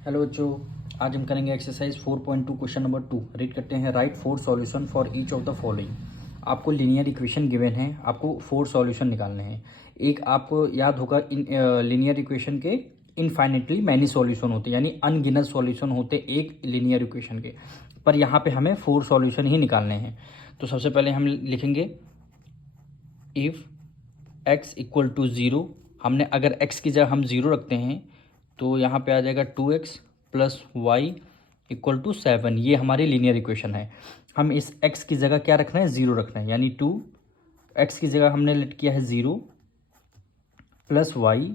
Hello बच्चों, आज हम करेंगे एक्सरसाइज 4.2 क्वेश्चन नंबर 2। रीड करते हैं। Right 4 solution for each of the following. आपको लीनियर इक्वेशन गिवन है, आपको 4 सॉल्यूशन निकालने हैं। एक आपको याद होगा, लीनियर इक्वेशन के इनफाइनेटली मैनी सॉल्यूशन होते हैं, यानी अनगिनत सॉल्यूशन होते एक लीनियर इक्वेशन के। पर यहाँ पे हमें 4 सॉल्यूशन ही निकालने हैं। तो सबसे पहले हम लिखेंगे if x equal to zero. हमने अगर x की जगह हम ज़ीरो रखते हैं तो यहाँ पे आ जाएगा 2x plus y equal to 7। ये हमारी लीनियर इक्वेशन है। हम इस x की जगह क्या रखना है, ज़ीरो रखना है, यानी 2x की जगह हमने लेट किया है 0 प्लस वाई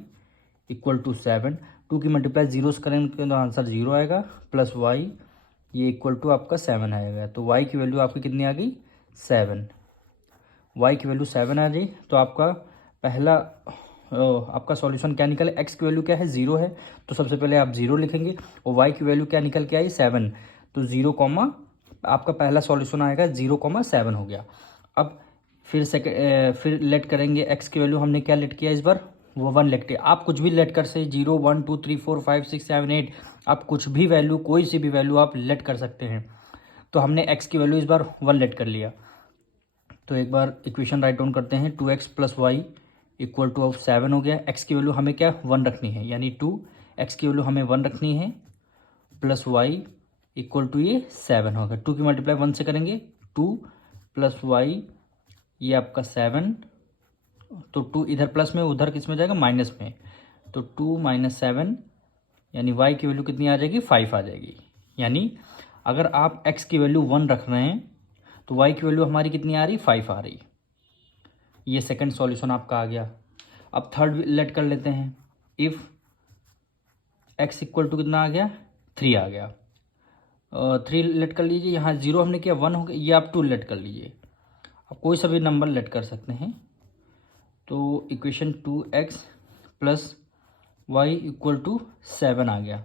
इक्वल टू 7। 2 की मल्टीप्लाई जीरो से करेंगे तो आंसर 0 आएगा, प्लस वाई ये इक्वल टू आपका 7 आएगा। तो y की वैल्यू आपकी कितनी आ गई, 7। y की वैल्यू 7 आ गई। तो आपका पहला आपका सॉल्यूशन क्या निकले, x की वैल्यू क्या है, 0 है, तो सबसे पहले आप 0 लिखेंगे। और y की वैल्यू क्या निकल के आई, 7। तो 0 कॉमा आपका पहला सॉल्यूशन आएगा 0,7 हो गया। अब फिर लेट करेंगे, x की वैल्यू हमने क्या लेट किया इस बार, वो 1 लेट किया। आप कुछ भी लेट कर से 0 1 2 3 4 5 6 7 8, आप कुछ भी वैल्यू, कोई सी भी वैल्यू आप लेट कर सकते हैं। तो हमने x की वैल्यू इस बार 1 लेट कर लिया। तो एक बार इक्वेशन राइट डाउन करते हैं। 2x plus y equal to of 7 हो गया। x की वैल्यू हमें क्या 1 रखनी है, यानी 2x की वैल्यू हमें 1 रखनी है, प्लस वाई इक्वल टू ये 7 होगा। 2 की मल्टीप्लाई 1 से करेंगे, 2 प्लस वाई ये आपका 7। तो 2 इधर प्लस में, उधर किस में जाएगा, माइनस में। तो 2 माइनस 7 यानी y की वैल्यू कितनी आ जाएगी, 5 आ जाएगी। यानी अगर आप x की वैल्यू 1 रख रहे हैं तो y की वैल्यू हमारी कितनी आ रही, 5 आ रही। ये सेकंड सॉल्यूशन आपका आ गया। अब थर्ड लेट कर लेते हैं। इफ़ x इक्वल टू कितना आ गया, 3 आ गया। 3 लेट कर लीजिए। यहाँ 0 हमने किया, 1 हो गया। ये आप 2 लेट कर लीजिए। आप कोई सा भी नंबर लेट कर सकते हैं। तो equation 2x plus y equal to 7 आ गया।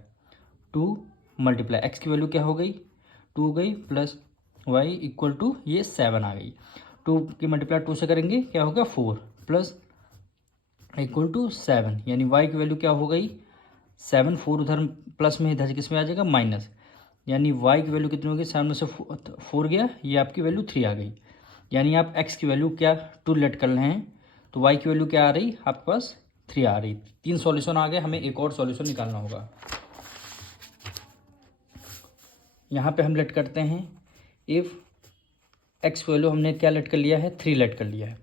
2 मल्टीप्लाई x की वैल्यू क्या हो गई, 2 हो गई, प्लस वाई इक्वल टू ये 7 आ गई। 2 की मल्टीप्लाई 2 से करेंगे क्या होगा, 4 प्लस इक्वल टू 7, यानी y की वैल्यू क्या हो गई, 7। 4 उधर प्लस में, इधर किस में आ जाएगा, माइनस। यानी y की वैल्यू कितनी होगी, 7 में से 4 गया, ये आपकी वैल्यू 3 आ गई। यानी आप x की वैल्यू क्या 2 लेट कर रहे हैं, तो y की वैल्यू क्या आ रही आपके पास, 3 आ रही। 3 सॉल्यूशन आ गए, हमें एक और सॉल्यूशन निकालना होगा। यहाँ पे हम लेट करते हैं। इफ़ x वैल्यू हमने क्या लेट कर लिया है, 3 लेट कर लिया है।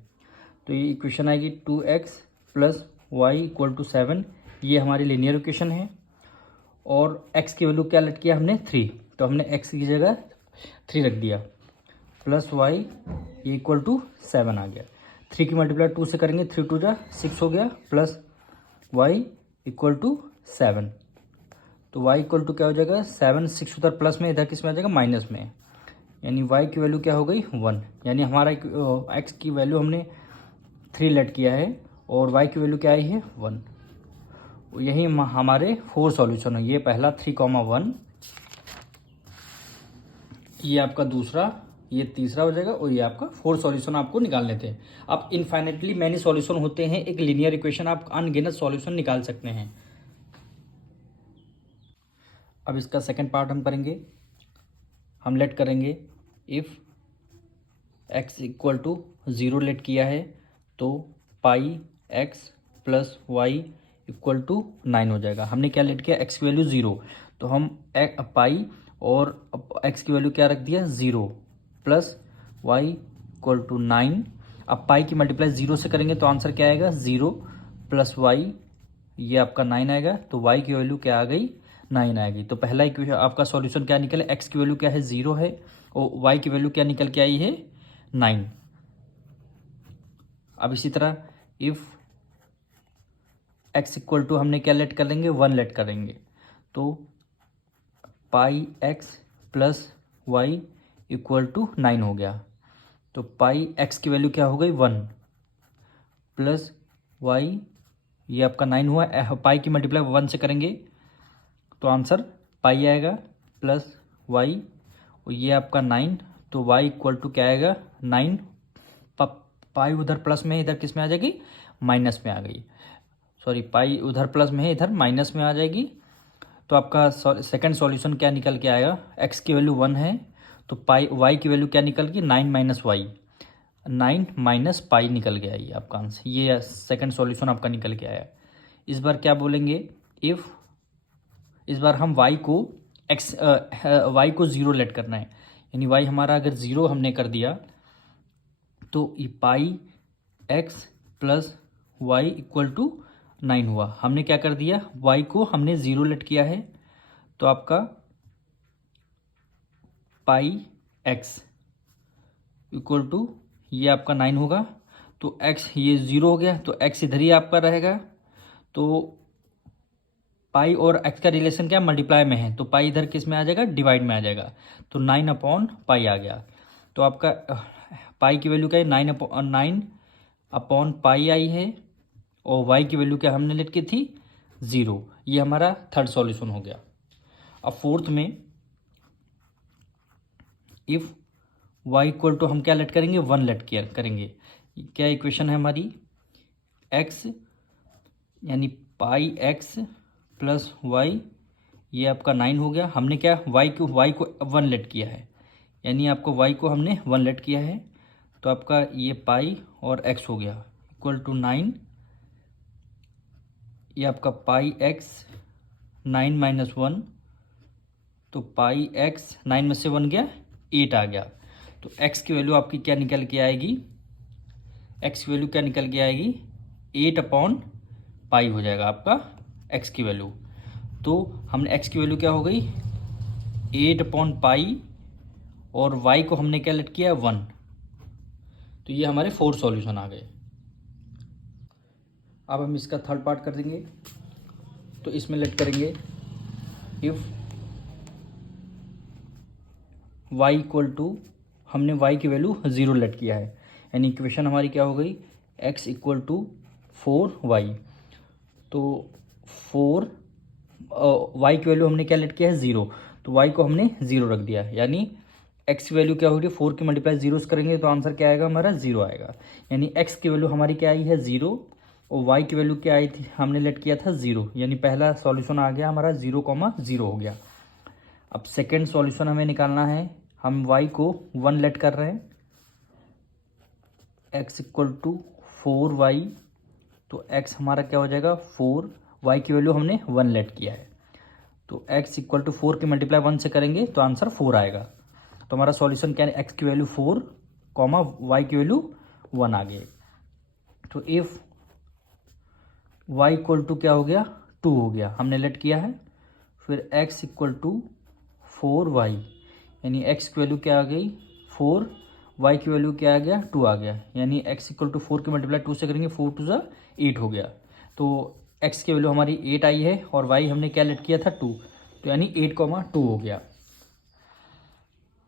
तो ये इक्वेशन आएगी 2x plus y equal to 7। ये हमारी लीनियर इक्वेशन है। और x की वैल्यू क्या लेट किया हमने, 3। तो हमने x की जगह 3 रख दिया, प्लस वाई ये इक्वल टू 7 आ गया। 3 की मल्टीप्लाई 2 से करेंगे, 3 2 जा 6 हो गया, प्लस वाई इक्वल टू 7। तो y इक्वल टू क्या हो जाएगा, 7, 6 उधर प्लस में, इधर किस में आ जाएगा, माइनस में। यानी y की वैल्यू क्या हो गई, 1। यानी हमारा x की वैल्यू हमने 3 लेट किया है और y की वैल्यू क्या आई है, 1। यही हमारे 4 सॉल्यूशन है। ये पहला 3,1, ये आपका दूसरा, ये तीसरा हो जाएगा, और ये आपका 4 सॉल्यूशन आपको निकालने थे। अब इनफाइनेटली मैनी सॉल्यूशन होते हैं एक लीनियर इक्वेशन, आप अनगिनत सॉल्यूशन निकाल सकते हैं। अब इसका सेकंड पार्ट हम करेंगे। हम लेट करेंगे if x equal to 0 let किया है, तो pi x plus y equal to 9 हो जाएगा। हमने क्या लेट किया, x की वैल्यू 0, तो हम पाई और x की वैल्यू क्या रख दिया, 0 प्लस वाई इक्वल टू 9। अब पाई की मल्टीप्लाई 0 से करेंगे तो आंसर क्या आएगा, 0 प्लस वाई ये आपका 9 आएगा। तो y की वैल्यू क्या आ गई, 9 आएगी। तो पहला इक्वेशन आपका सॉल्यूशन क्या निकले, x की वैल्यू क्या है, 0 है, और y की वैल्यू क्या निकल के आई है, 9। अब इसी तरह इफ़ x इक्वल टू हमने क्या लेट करेंगे, 1 लेट करेंगे। तो pi x plus y equal to 9 हो गया। तो पाई x की वैल्यू क्या हो गई, 1 प्लस वाई ये आपका 9 हुआ। पाई की मल्टीप्लाई 1 से करेंगे तो आंसर पाई आएगा, प्लस वाई और ये आपका 9। तो y इक्वल टू क्या आएगा, 9। पाई उधर प्लस में है, इधर किस में आ जाएगी, माइनस में आ गई। सॉरी, पाई उधर प्लस में है, इधर माइनस में आ जाएगी। तो आपका सेकंड सॉल्यूशन क्या निकल के आएगा, x की वैल्यू 1 है तो पाई, y की वैल्यू क्या निकल गई 9 माइनस वाई, 9 माइनस पाई निकल के आई आपका आंसर। ये सेकंड सॉल्यूशन आपका निकल के आया। इस बार क्या बोलेंगे, इफ़ इस बार हम y को y को ज़ीरो लेट करना है, यानी y हमारा अगर ज़ीरो हमने कर दिया तो ये pi x plus y equal to 9 हुआ। हमने क्या कर दिया, y को हमने ज़ीरो लेट किया है तो आपका पाई x इक्वल टू ये आपका 9 होगा। तो x ये ज़ीरो हो गया तो x इधर ही आपका रहेगा। तो पाई और x का रिलेशन क्या मल्टीप्लाई में है, तो पाई इधर किस में आ जाएगा, डिवाइड में आ जाएगा। तो 9 अपॉन पाई आ गया। तो आपका पाई की वैल्यू क्या है, 9 अपॉन पाई आई है और y की वैल्यू क्या हमने लेट की थी 0। ये हमारा थर्ड सॉल्यूशन हो गया। अब फोर्थ में इफ़ y इक्वल टू हम क्या लेट करेंगे 1 लेट किया करेंगे। क्या इक्वेशन है हमारी, x यानी पाई x प्लस वाई, ये आपका 9 हो गया। हमने क्या y को 1 लेट किया है, यानी आपको y को हमने 1 लेट किया है तो आपका ये पाई और x हो गया इक्वल टू 9। ये आपका पाई x 9 माइनस 1, तो पाई x 9 में से 1 गया 8 आ गया। तो x की वैल्यू आपकी क्या निकल के आएगी, x की वैल्यू क्या निकल के आएगी 8 अपॉन पाई हो जाएगा आपका x की वैल्यू। तो हमने x की वैल्यू क्या हो गई 8 अपॉन पाई और y को हमने क्या लेट किया 1। तो ये हमारे 4 सॉल्यूशन आ गए। अब हम इसका थर्ड पार्ट कर देंगे। तो इसमें लेट करेंगे इफ़ y इक्वल टू, हमने y की वैल्यू 0 लेट किया है, यानी इक्वेशन हमारी क्या हो गई x इक्वल टू 4y। तो 4 y की वैल्यू हमने क्या लेट किया है 0, तो y को हमने 0 रख दिया, यानी x की वैल्यू क्या होगी 4 की मल्टीप्लाई जीरो करेंगे तो आंसर क्या आएगा हमारा 0 आएगा। यानी x की वैल्यू हमारी क्या आई है 0 और y की वैल्यू क्या आई थी, हमने लेट किया था 0, यानी पहला सॉल्यूशन आ गया हमारा 0,0 हो गया। अब सेकेंड सॉल्यूशन हमें निकालना है। हम y को 1 लेट कर रहे हैं, x इक्वल टू 4y, तो x हमारा क्या हो जाएगा 4, y की वैल्यू हमने 1 लेट किया है तो x इक्वल टू 4 की मल्टीप्लाई 1 से करेंगे तो आंसर 4 आएगा। तो हमारा सॉल्यूशन क्या है, x की वैल्यू 4 कॉमा y की वैल्यू 1 आ गई। तो इफ़ y इक्वल टू क्या हो गया 2 हो गया, हमने लेट किया है। फिर x इक्वल टू 4y, यानी x की वैल्यू क्या आ गई 4, y की वैल्यू क्या आ गया 2 आ गया, यानी x इक्वल टू 4 की मल्टीप्लाई 2 से करेंगे 4 टू ज़ा 8 हो गया। तो x की वैल्यू हमारी 8 आई है और y हमने क्या लेट किया था 2, तो यानी 8,2 हो गया।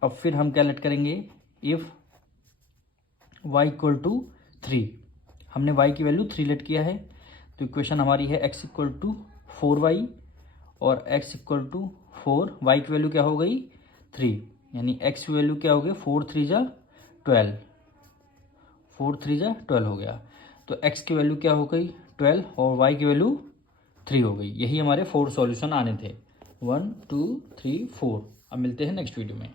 अब फिर हम क्या लेट करेंगे इफ़ y इक्वल टू 3, हमने y की वैल्यू 3 लेट किया है तो इक्वेशन हमारी है x इक्वल टू 4y और x इक्वल टू 4, y की वैल्यू क्या हो गई 3, यानी x की वैल्यू क्या हो गई 4 3 जा 12, 4 3 जा 12 हो गया। तो x की वैल्यू क्या हो गई 12 और y की वैल्यू 3 हो गई। यही हमारे 4 सॉल्यूशन आने थे, 1 2 3 4। अब मिलते हैं नेक्स्ट वीडियो में।